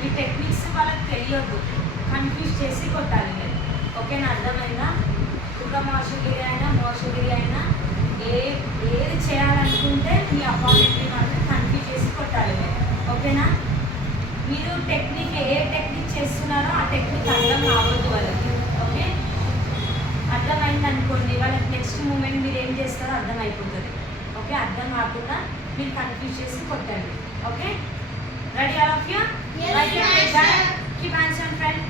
మీ టెక్నిక్స్ వాళ్ళకి తెలియద్దు, కన్ఫ్యూజ్ చేసి కొట్టాలి మీరు. ఓకేనా? అర్థమైందా? మోషగిరి అయినా మోషగిరి అయినా ఏది చేయాలనుకుంటే మీ అపాయింట్మెంట్ని మాత్రం కన్ఫ్యూజ్ చేసి కొట్టాలి మీరు. ఓకేనా? మీరు టెక్నిక్ ఏ టెక్నిక్ చేస్తున్నారో ఆ టెక్నిక్ అర్థం కావద్దు వాళ్ళకి. ఓకే, అర్థమైంది అనుకోండి, వాళ్ళకి నెక్స్ట్ మూమెంట్ మీరు ఏం చేస్తారో అర్థమైపోతుంది. ఓకే, అర్థం కాకుండా మీరు కన్ఫ్యూజ్ చేసి కొట్టండి. Okay, ready all of you? Keep answering friend.